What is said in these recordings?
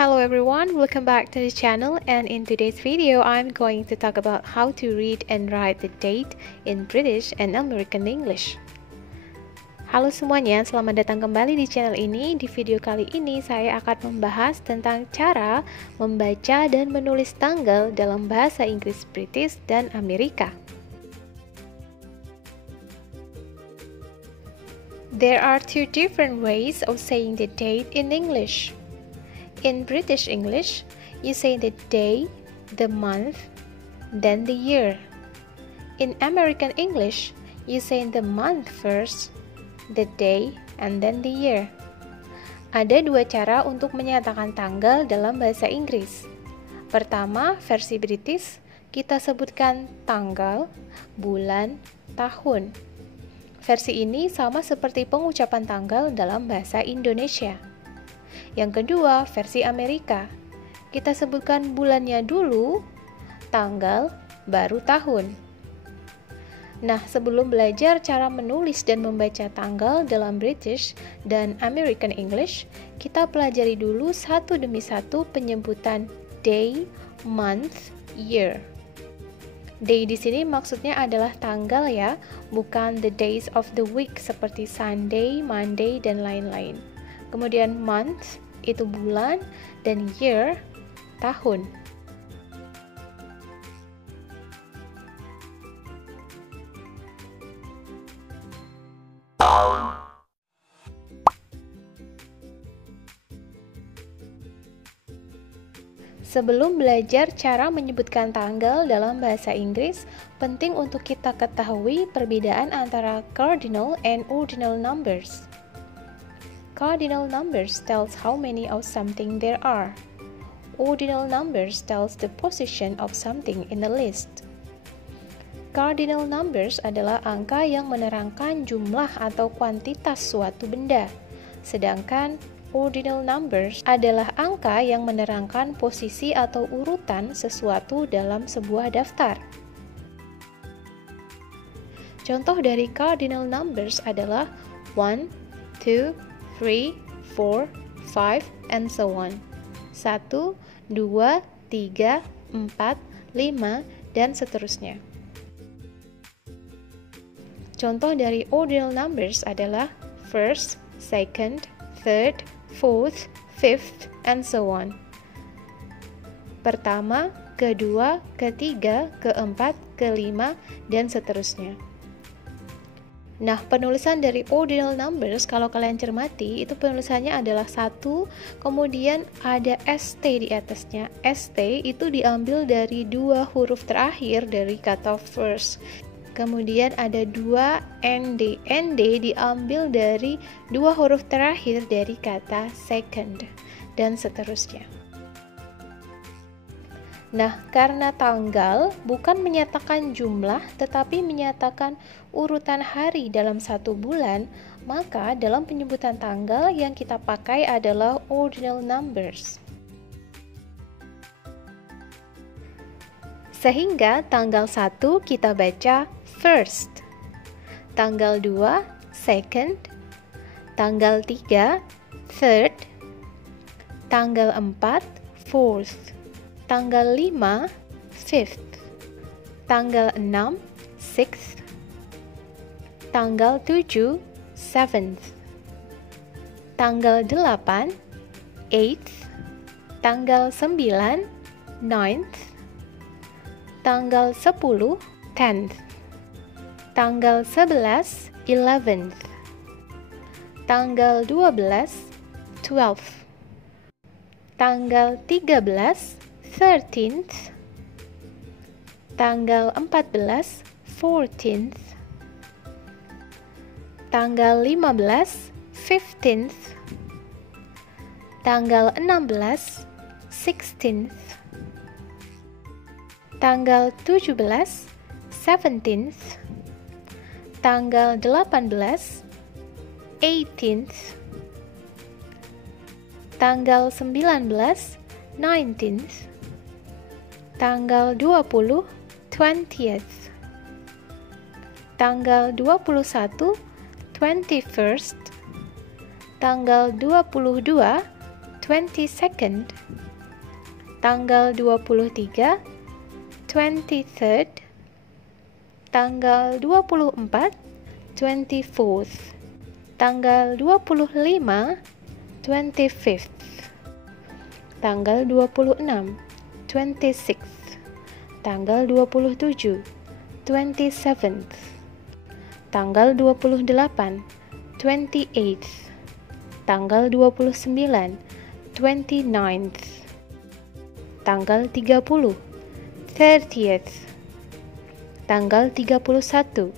Hello everyone, welcome back to the channel, and in today's video I'm going to talk about how to read and write the date in British and American English. Halo semuanya, selamat datang kembali di channel ini. Di video kali ini saya akan membahas tentang cara membaca dan menulis tanggal dalam bahasa Inggris British dan Amerika. There are two different ways of saying the date in English. In British English, you say the day, the month, then the year. In American English, you say the month first, the day, and then the year. Ada dua cara untuk menyatakan tanggal dalam bahasa Inggris. Pertama, versi British, kita sebutkan tanggal, bulan, tahun. Versi ini sama seperti pengucapan tanggal dalam bahasa Indonesia. Yang kedua, versi Amerika. Kita sebutkan bulannya dulu, tanggal, baru tahun. Nah, sebelum belajar cara menulis dan membaca tanggal dalam British dan American English, kita pelajari dulu satu demi satu penyebutan day, month, year. Day di sini maksudnya adalah tanggal ya, bukan the days of the week seperti Sunday, Monday, dan lain-lain. Kemudian month itu bulan dan year tahun. Sebelum belajar cara menyebutkan tanggal dalam bahasa Inggris, penting untuk kita ketahui perbedaan antara cardinal and ordinal numbers. Cardinal numbers tells how many of something there are. Ordinal numbers tells the position of something in the list. Cardinal numbers adalah angka yang menerangkan jumlah atau kuantitas suatu benda. Sedangkan ordinal numbers adalah angka yang menerangkan posisi atau urutan sesuatu dalam sebuah daftar. Contoh dari cardinal numbers adalah 1, 2, 3, 4, 5, and so on. 1, 2, 3, 4, 5, dan seterusnya. Contoh dari ordinal numbers adalah first, second, third, fourth, fifth, and so on. Pertama, kedua, ketiga, keempat, kelima, dan seterusnya. Nah, penulisan dari ordinal numbers, kalau kalian cermati, itu penulisannya adalah 1, kemudian ada ST di atasnya. ST itu diambil dari dua huruf terakhir dari kata first. Kemudian ada 2 ND. ND diambil dari dua huruf terakhir dari kata second, dan seterusnya. Nah, karena tanggal bukan menyatakan jumlah, tetapi menyatakan urutan hari dalam satu bulan, maka dalam penyebutan tanggal yang kita pakai adalah ordinal numbers. Sehingga tanggal 1 kita baca first, tanggal 2 second, tanggal 3 third, tanggal 4 fourth, tanggal 5 fifth, tanggal 6 sixth, tanggal 7 seventh, tanggal 8 eighth, tanggal 9 ninth, tanggal 10 tenth, tanggal 11 11th, tanggal 12 12th, tanggal 13 13th, tanggal 14 14th, tanggal 15 15th, tanggal 16 16th, tanggal 17 17th, tanggal 18 18th, tanggal 19 19th, tanggal 20 20th, tanggal 21 21st, tanggal 22 22nd, tanggal 23, 23rd, tanggal 24, 24th, tanggal 25, 25th, tanggal 26, 26th, tanggal 27, 27th, tanggal 28, 28th, tanggal 29, 29th, tanggal 30, 30th, tanggal 31,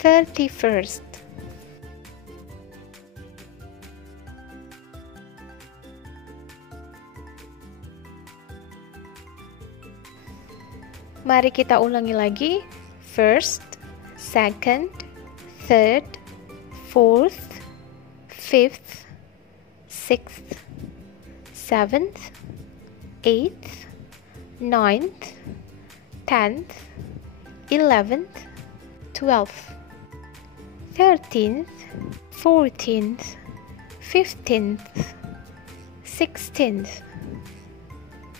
31st. Mari kita ulangi lagi. First, second, third, fourth, fifth, sixth, seventh, eighth, ninth, 10th, 11th, 12th, 13th, 14th, 15th, 16th,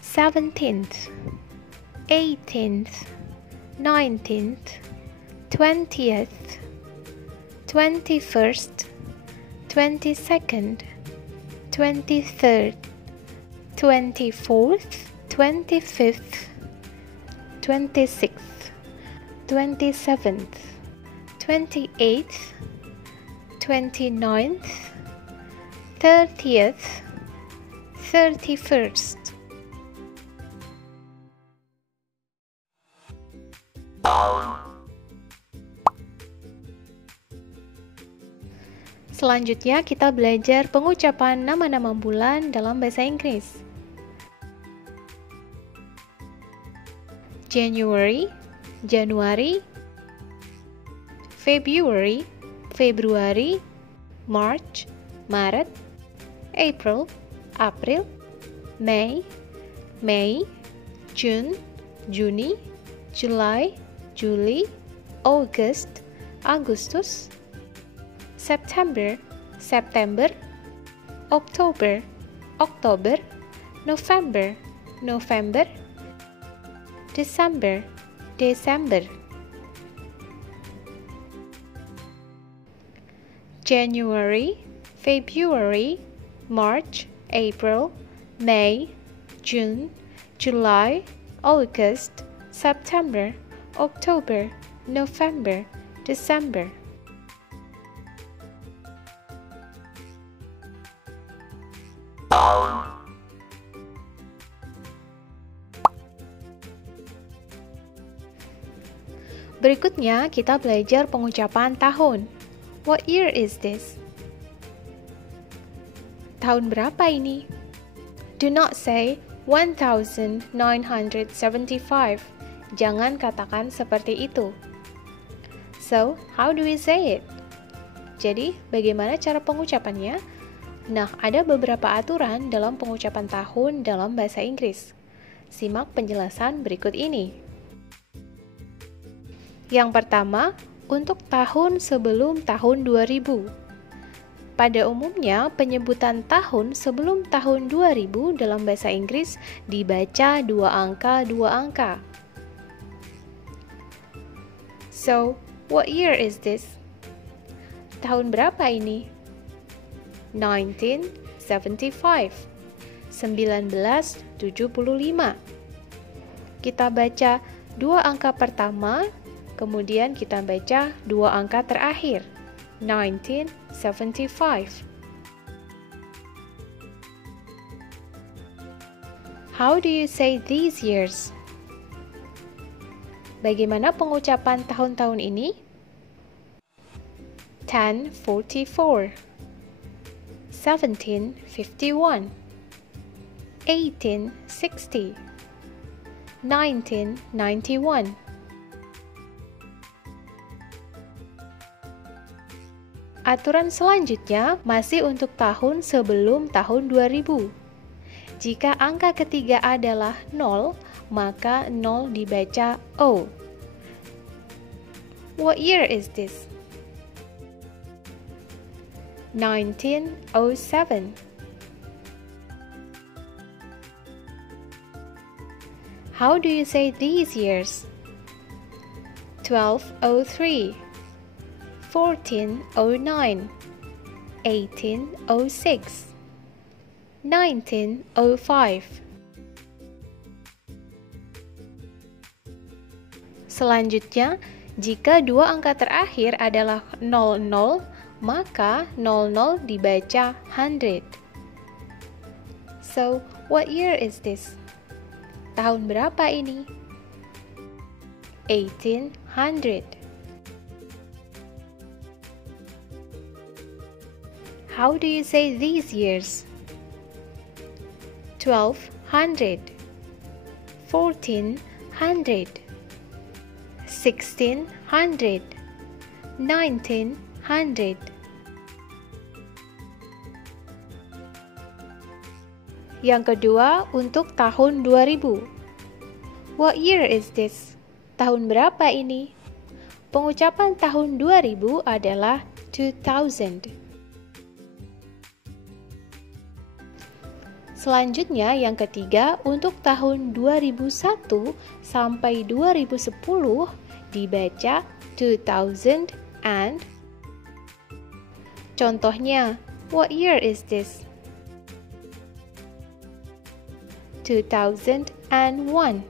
17th, 18th, 19th, 20th, 21st, 22nd, 23rd, 24th, 25th, 26th, 27th, 28th, 29th, 30th, 31st. Selanjutnya kita belajar pengucapan nama-nama bulan dalam bahasa Inggris. January, Januari, February, Februari, March, Maret, April, April, May, Mei, June, Juni, July, Juli, August, Agustus, September, September, October, Oktober, November, November, December, December. January, February, March, April, May, June, July, August, September, October, November, December. Berikutnya kita belajar pengucapan tahun. What year is this? Tahun berapa ini? Do not say 1975. Jangan katakan seperti itu. So, how do we say it? Jadi, bagaimana cara pengucapannya? Nah, ada beberapa aturan dalam pengucapan tahun dalam bahasa Inggris. Simak penjelasan berikut ini. Yang pertama, untuk tahun sebelum tahun 2000. Pada umumnya, penyebutan tahun sebelum tahun 2000 dalam bahasa Inggris dibaca dua angka. So, what year is this? Tahun berapa ini? 1975. 1975. Kita baca dua angka pertama, kemudian kita baca dua angka terakhir. 1975. How do you say these years? Bagaimana pengucapan tahun-tahun ini? 1044, 1751, 1860, 1991. Aturan selanjutnya masih untuk tahun sebelum tahun 2000. Jika angka ketiga adalah 0, maka 0 dibaca O. What year is this? 1907. How do you say these years? 1203, 1409, 1806, 1905. Selanjutnya, jika dua angka terakhir adalah 00, maka 00 dibaca 100. So, what year is this? Tahun berapa ini? 1800. How do you say these years? 1200, 1400, 1600, 1900. Yang kedua untuk tahun 2000. What year is this? Tahun berapa ini? Pengucapan tahun 2000 adalah 2000. Selanjutnya yang ketiga untuk tahun 2001 sampai 2010 dibaca 2000 and. Contohnya, what year is this? 2001.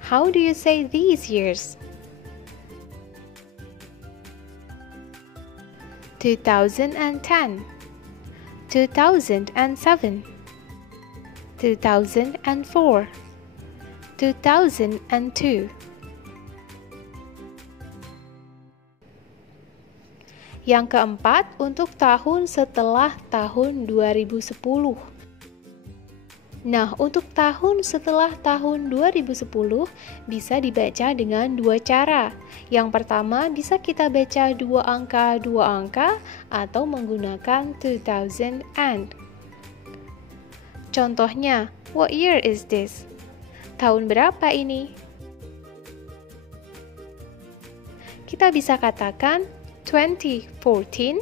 How do you say these years? 2010, 2007, 2004, 2002. Yang keempat untuk tahun setelah tahun 2010. Nah, untuk tahun setelah tahun 2010 bisa dibaca dengan dua cara. Yang pertama bisa kita baca dua angka atau menggunakan 2000 and. Contohnya, what year is this? Tahun berapa ini? Kita bisa katakan 2014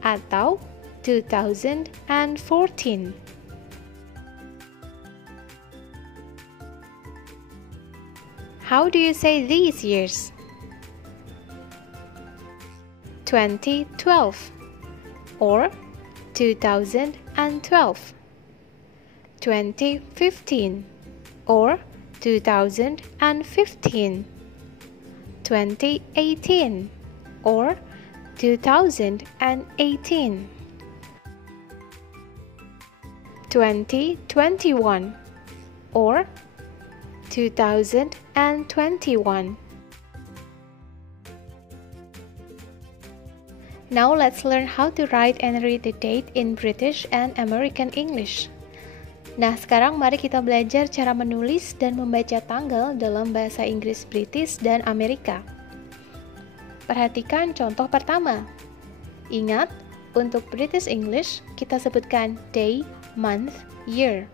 atau 2014. How do you say these years? 2012 or 2012, 2015 or 2015, 2018 or 2018, 2021 or 2021. Now let's learn how to write and read the date in British and American English. Nah, sekarang mari kita belajar cara menulis dan membaca tanggal dalam bahasa Inggris British dan Amerika. Perhatikan contoh pertama. Ingat, untuk British English kita sebutkan day, month, year.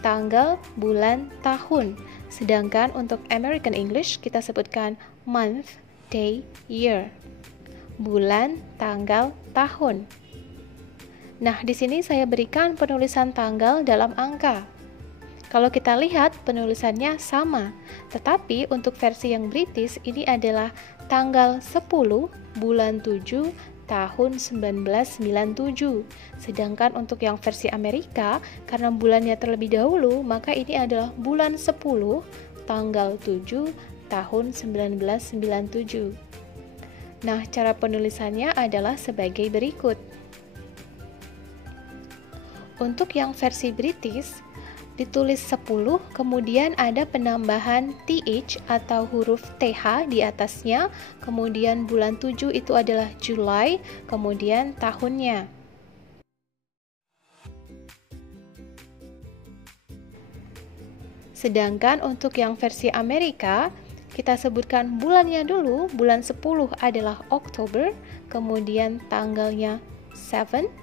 Tanggal, bulan, tahun. Sedangkan untuk American English kita sebutkan month, day, year. Bulan, tanggal, tahun. Nah, di sini saya berikan penulisan tanggal dalam angka. Kalau kita lihat penulisannya sama, tetapi untuk versi yang British ini adalah tanggal 10 bulan 7 tahun 1997. Sedangkan untuk yang versi Amerika, karena bulannya terlebih dahulu, maka ini adalah bulan 10 tanggal 7 tahun 1997. Nah, cara penulisannya adalah sebagai berikut. Untuk yang versi British, ditulis 10, kemudian ada penambahan TH atau huruf TH di atasnya, kemudian bulan 7 itu adalah July, kemudian tahunnya. Sedangkan untuk yang versi Amerika, kita sebutkan bulannya dulu, bulan 10 adalah Oktober, kemudian tanggalnya 7.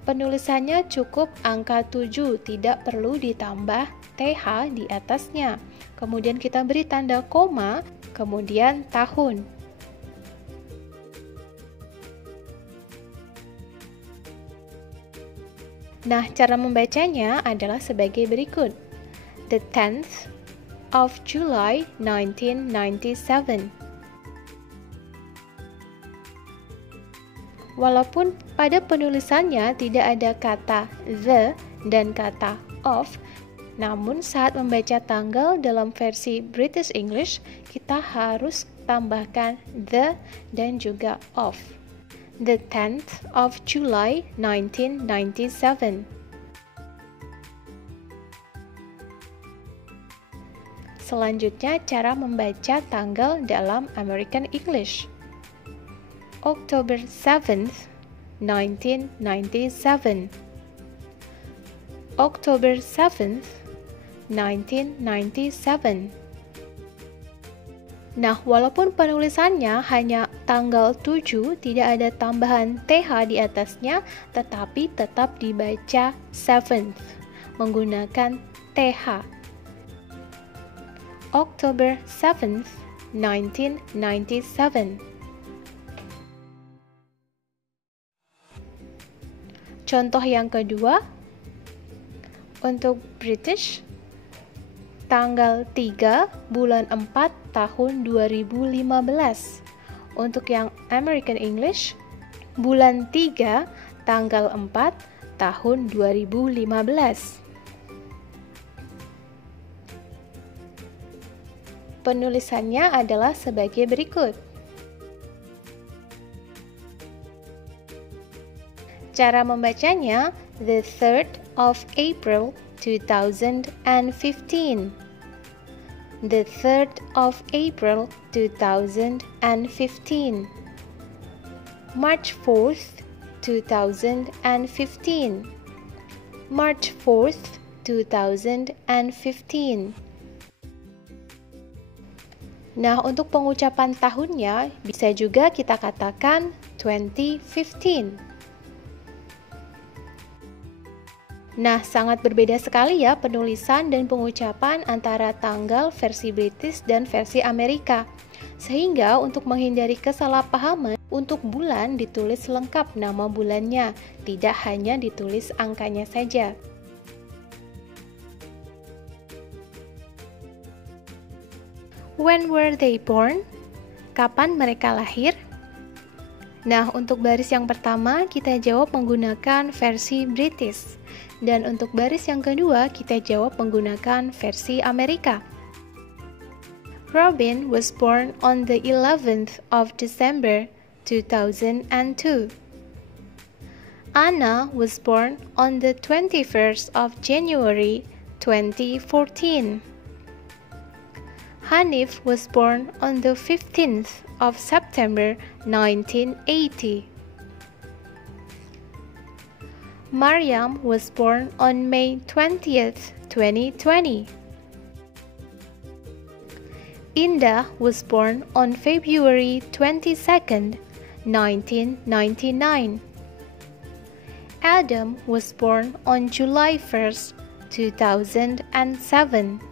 Penulisannya cukup angka 7, tidak perlu ditambah TH di atasnya. Kemudian kita beri tanda koma, kemudian tahun. Nah, cara membacanya adalah sebagai berikut. The 10th of July 1997. Walaupun pada penulisannya tidak ada kata the dan kata of, namun saat membaca tanggal dalam versi British English, kita harus tambahkan the dan juga of. The 10th of July 1997. Selanjutnya, cara membaca tanggal dalam American English. October 7th, 1997. October 7th, 1997. Nah, walaupun penulisannya hanya tanggal 7, tidak ada tambahan TH di atasnya, tetapi tetap dibaca 7th menggunakan TH. October 7th, 1997. Contoh yang kedua, untuk British, tanggal 3 bulan 4 tahun 2015. Untuk yang American English, bulan 3 tanggal 4 tahun 2015. Penulisannya adalah sebagai berikut. Cara membacanya, the 3rd of April 2015. The 3rd of April 2015. March 4th, 2015. March 4th, 2015. Nah, untuk pengucapan tahunnya, bisa juga kita katakan 2015. Nah, sangat berbeda sekali ya penulisan dan pengucapan antara tanggal versi British dan versi Amerika. Sehingga untuk menghindari kesalahpahaman, untuk bulan ditulis lengkap nama bulannya, tidak hanya ditulis angkanya saja. When were they born? Kapan mereka lahir? Nah, untuk baris yang pertama kita jawab menggunakan versi British. Dan untuk baris yang kedua, kita jawab menggunakan versi Amerika. Robin was born on the 11th of December 2002. Anna was born on the 21st of January 2014. Hanif was born on the 15th of September 1980. Maryam was born on May 20th, 2020. Indah was born on February 22nd, 1999. Adam was born on July 1st, 2007.